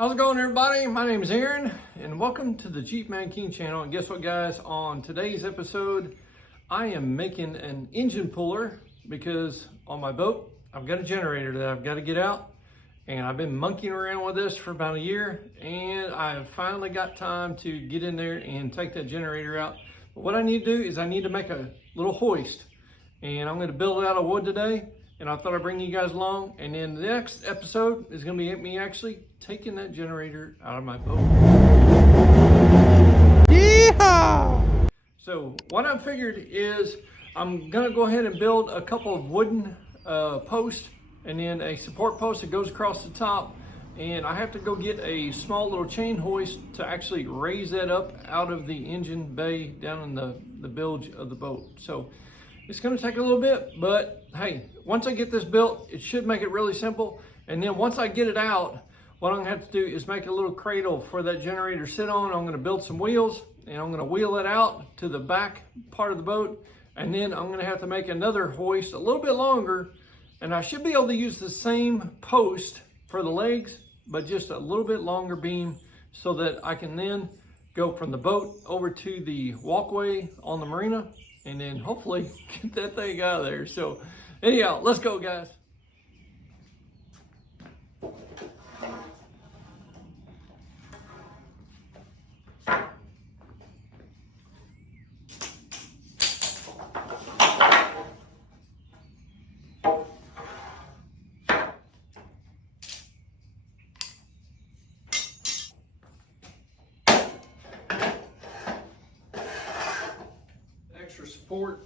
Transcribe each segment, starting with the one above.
How's it going, everybody? My name is Aaron and welcome to the Jeep Man King channel. And guess what, guys? On today's episode I am making an engine puller because on my boat I've got a generator that I've got to get out, and I've been monkeying around with this for about a year, and I've finally got time to get in there and take that generator out. But what I need to do is I need to make a little hoist, and I'm going to build it out of wood today. And I thought I'd bring you guys along. And then the next episode is going to be me actually taking that generator out of my boat. Yeehaw! So what I've figured is I'm going to go ahead and build a couple of wooden posts and then a support post that goes across the top. And I have to go get a small little chain hoist to actually raise that up out of the engine bay down in the bilge of the boat. So it's going to take a little bit, but hey, once I get this built, it should make it really simple. And then once I get it out, what I'm going to have to do is make a little cradle for that generator to sit on. I'm going to build some wheels, and I'm going to wheel it out to the back part of the boat. And then I'm going to have to make another hoist a little bit longer. And I should be able to use the same post for the legs, but just a little bit longer beam so that I can then go from the boat over to the walkway on the marina, and then hopefully get that thing out of there. So anyhow, let's go, guys. Extra support.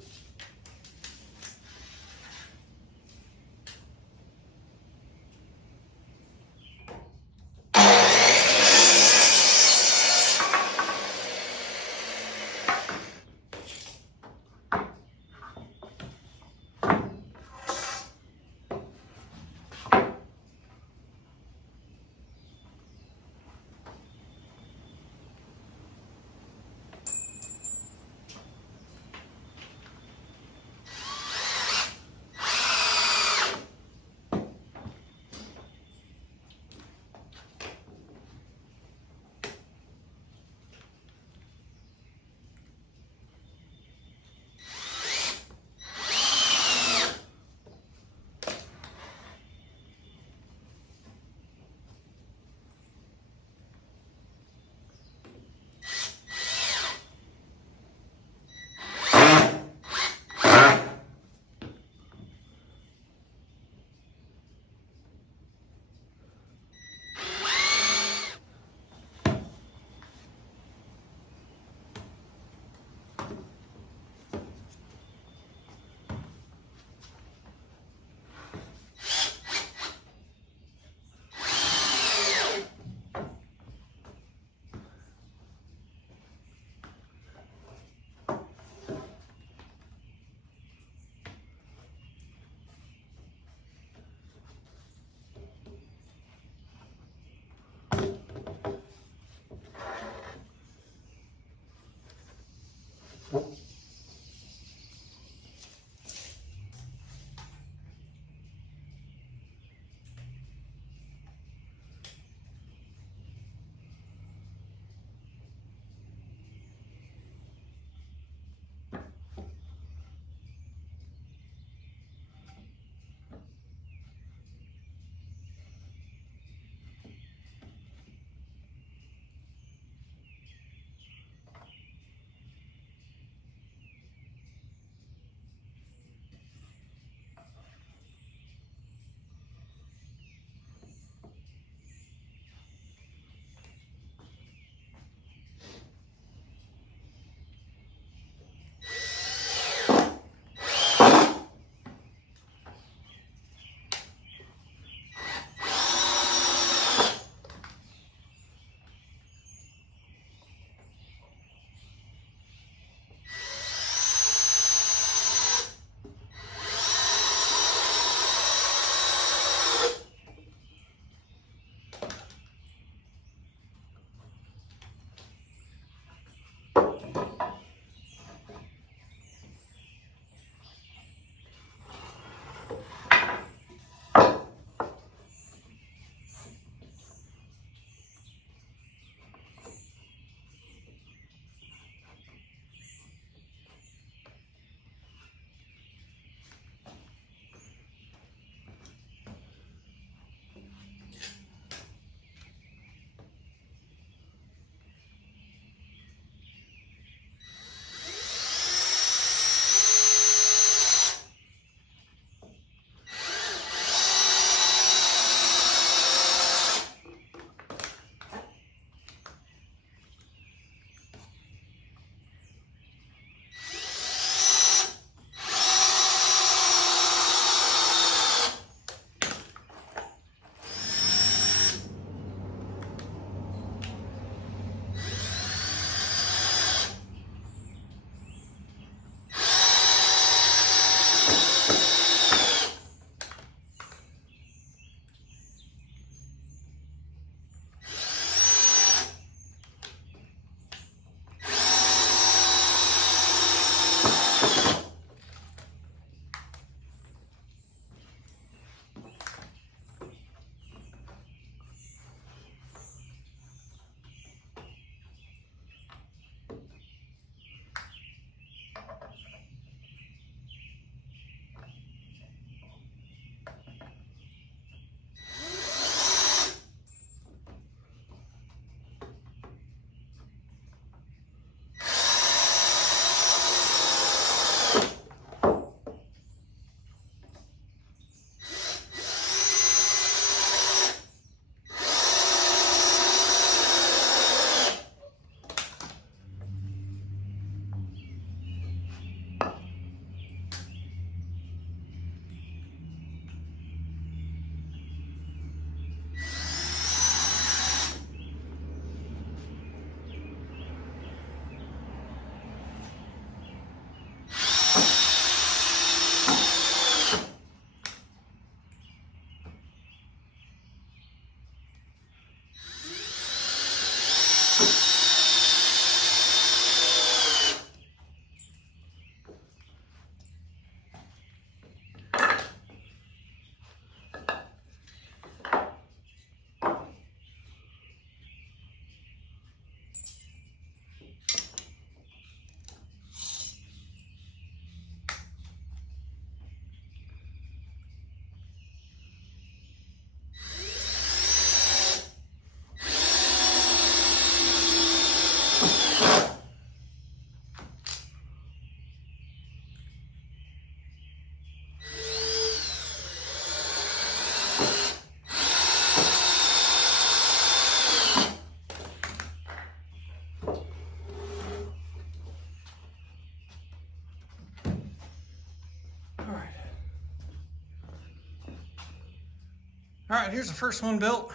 right, here's the first one built.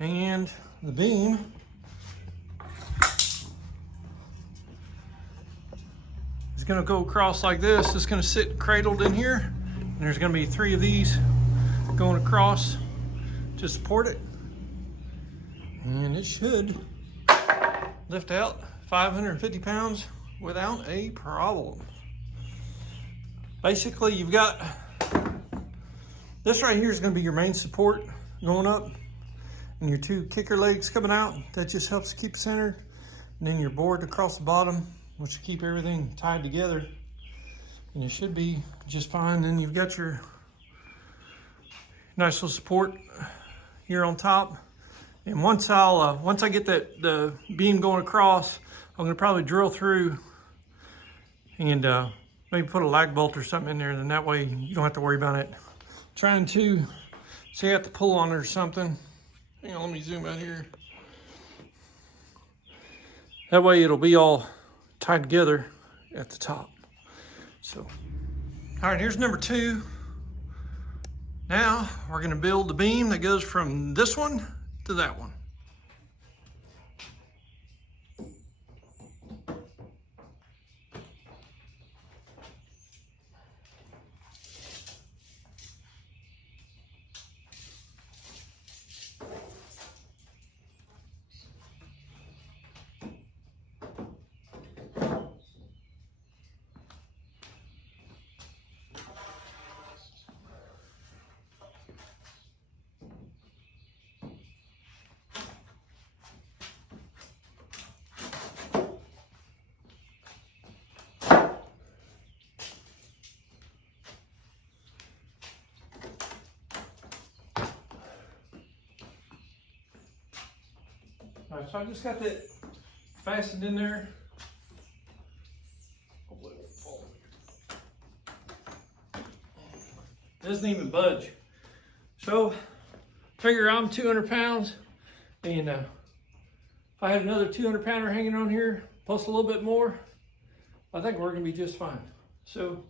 And the beam is gonna go across like this. It's gonna sit cradled in here. And there's gonna be 3 of these going across to support it. And it should lift out 550 pounds without a problem. Basically, you've got this right here is going to be your main support going up, and your 2 kicker legs coming out. That just helps keep centered. And then your board across the bottom, which will keep everything tied together. And it should be just fine. Then you've got your nice little support here on top. And once I get the beam going across, I'm gonna probably drill through and maybe put a lag bolt or something in there. Then that way you don't have to worry about it. Trying to, so you have to pull on it or something. Hang on, let me zoom out here. That way it'll be all tied together at the top. So, all right, here's number 2. Now we're gonna build the beam that goes from this one to that one. All right, so I just got that fastened in there. Hopefully it won't fall. Doesn't even budge. So, figure I'm 200 pounds, and if I had another 200 pounder hanging on here, plus a little bit more, I think we're gonna be just fine. So,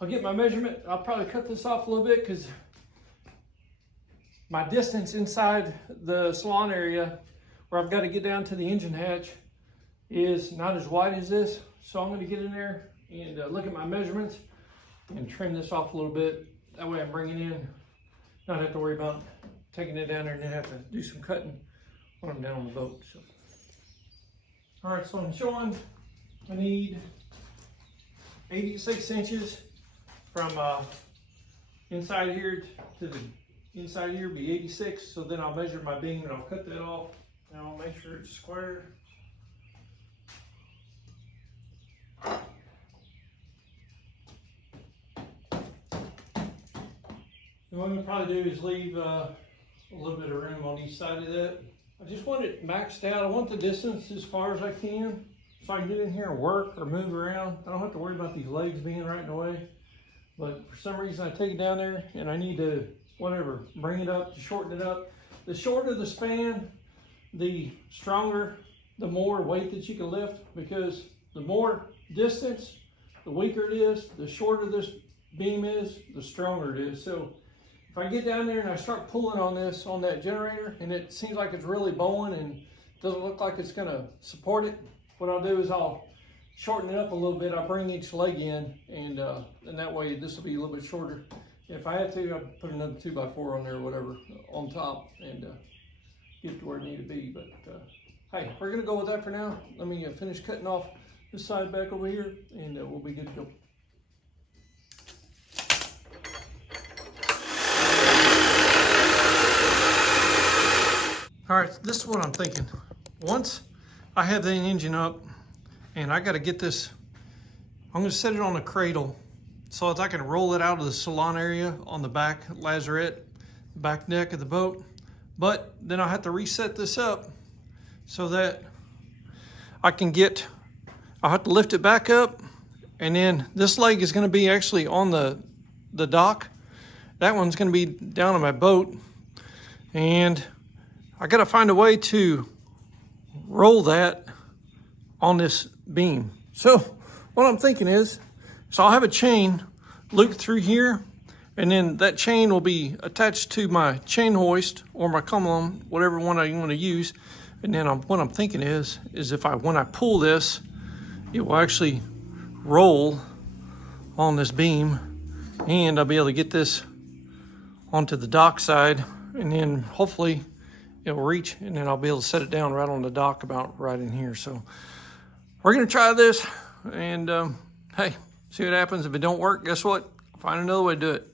I'll get my measurement. I'll probably cut this off a little bit because my distance inside the salon area where I've got to get down to the engine hatch is not as wide as this. So I'm going to get in there and look at my measurements and trim this off a little bit. That way I'm bringing in, not have to worry about taking it down there and then have to do some cutting when I'm down on the boat. So. All right, so I'm showing I need 86 inches from inside here to the inside here be 86. So then I'll measure my beam and I'll cut that off. And I'll make sure it's square. What I'm gonna probably do is leave a little bit of room on each side of that. I just want it maxed out. I want the distance as far as I can so I can get in here and work or move around. I don't have to worry about these legs being right in the way. But for some reason I take it down there and I need to, whatever, bring it up to shorten it up. The shorter the span, the stronger, the more weight that you can lift, because the more distance, the weaker it is, the shorter this beam is, the stronger it is. So if I get down there and I start pulling on this, on that generator, and it seems like it's really bowing and doesn't look like it's gonna support it, what I'll do is I'll shorten it up a little bit. I'll bring each leg in, and that way this will be a little bit shorter. If I had to, I'd put another 2x4 on there or whatever on top and get to where it need to be. But hey, we're gonna go with that for now. Let me finish cutting off this side back over here, and we'll be good to go. All right, this is what I'm thinking. Once I have the engine up and I got to get this, I'm going to set it on a cradle so that I can roll it out of the salon area on the back lazarette, back deck of the boat. But then I have to reset this up so that I can get, I'll have to lift it back up, and then this leg is going to be actually on the dock. That one's going to be down on my boat, and I got to find a way to roll that on this beam. So what I'm thinking is, so I'll have a chain looped through here, And then that chain will be attached to my chain hoist or my column, whatever one I want to use. And then what I'm thinking is if when I pull this, it will actually roll on this beam, and I'll be able to get this onto the dock side, and then hopefully it'll reach, and then I'll be able to set it down right on the dock about right in here. So we're gonna try this, and hey, see what happens. If it don't work, guess what? Find another way to do it.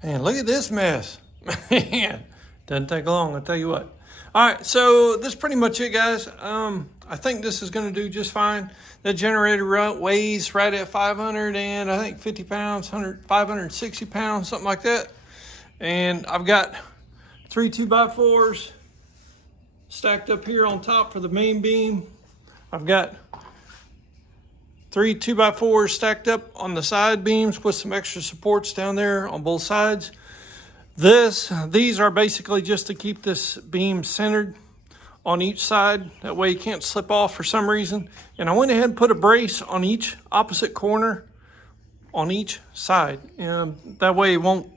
And look at this mess. Man, doesn't take long, I'll tell you what. All right, so this is pretty much it, guys. I think this is gonna do just fine. That generator weighs right at 500 and I think 50 pounds, 560 pounds, something like that. And I've got 3 2x4s stacked up here on top for the main beam. I've got 3 2x4s stacked up on the side beams with some extra supports down there on both sides. These are basically just to keep this beam centered on each side. That way you can't slip off for some reason. And I went ahead and put a brace on each opposite corner on each side. And that way it won't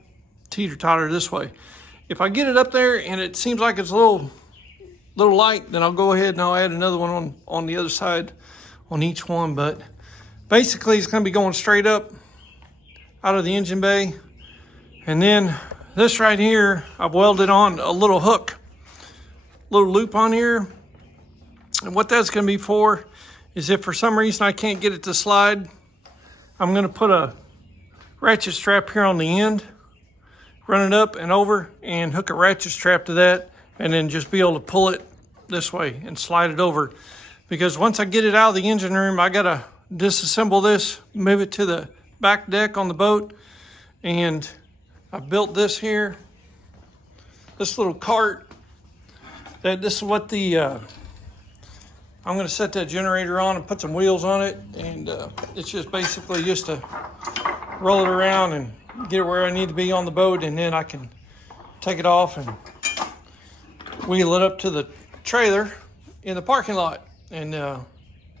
teeter-totter this way. If I get it up there and it seems like it's a little light, then I'll go ahead and I'll add another one on the other side on each one. But basically it's going to be going straight up out of the engine bay. And then this right here, I've welded on a little hook, little loop on here. And what that's going to be for is if for some reason I can't get it to slide, I'm going to put a ratchet strap here on the end, run it up and over and hook a ratchet strap to that, and then just be able to pull it this way and slide it over. Because once I get it out of the engine room, I got to disassemble this, move it to the back deck on the boat. And I built this here, this little cart. This is what I'm going to set that generator on and put some wheels on it. And it's just basically just to roll it around and get it where I need to be on the boat. And then I can take it off and wheel it up to the trailer in the parking lot and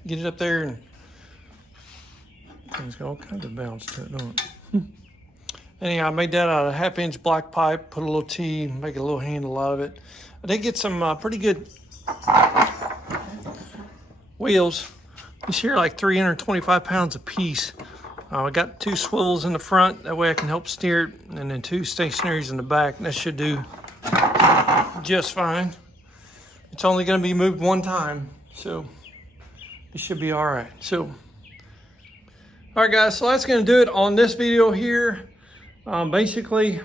get it up there, and things got all kinds of bounce to it, don't it? Anyhow, I made that out of 1/2-inch black pipe, put a little T, make a little handle out of it. I did get some pretty good wheels. These here are like 325 pounds a piece. I got 2 swivels in the front, that way I can help steer it, and then 2 stationaries in the back, and that should do just fine. It's only going to be moved 1 time, so it should be all right. So, all right guys, so that's going to do it on this video here. Basically,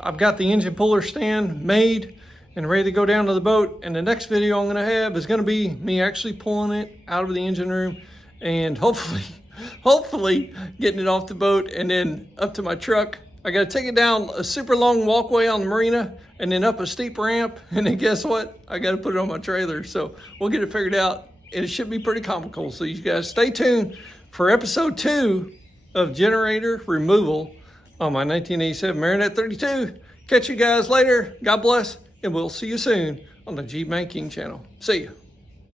I've got the engine puller stand made and ready to go down to the boat, and the next video I'm going to have is going to be me actually pulling it out of the engine room and hopefully getting it off the boat and then up to my truck. I got to take it down a super long walkway on the marina and then up a steep ramp, and then guess what? I got to put it on my trailer. So we'll get it figured out, and it should be pretty comical. So you guys stay tuned for episode 2 of generator removal on my 1987 Marinette 32. Catch you guys later. God bless, and we'll see you soon on the G Banking channel. See ya.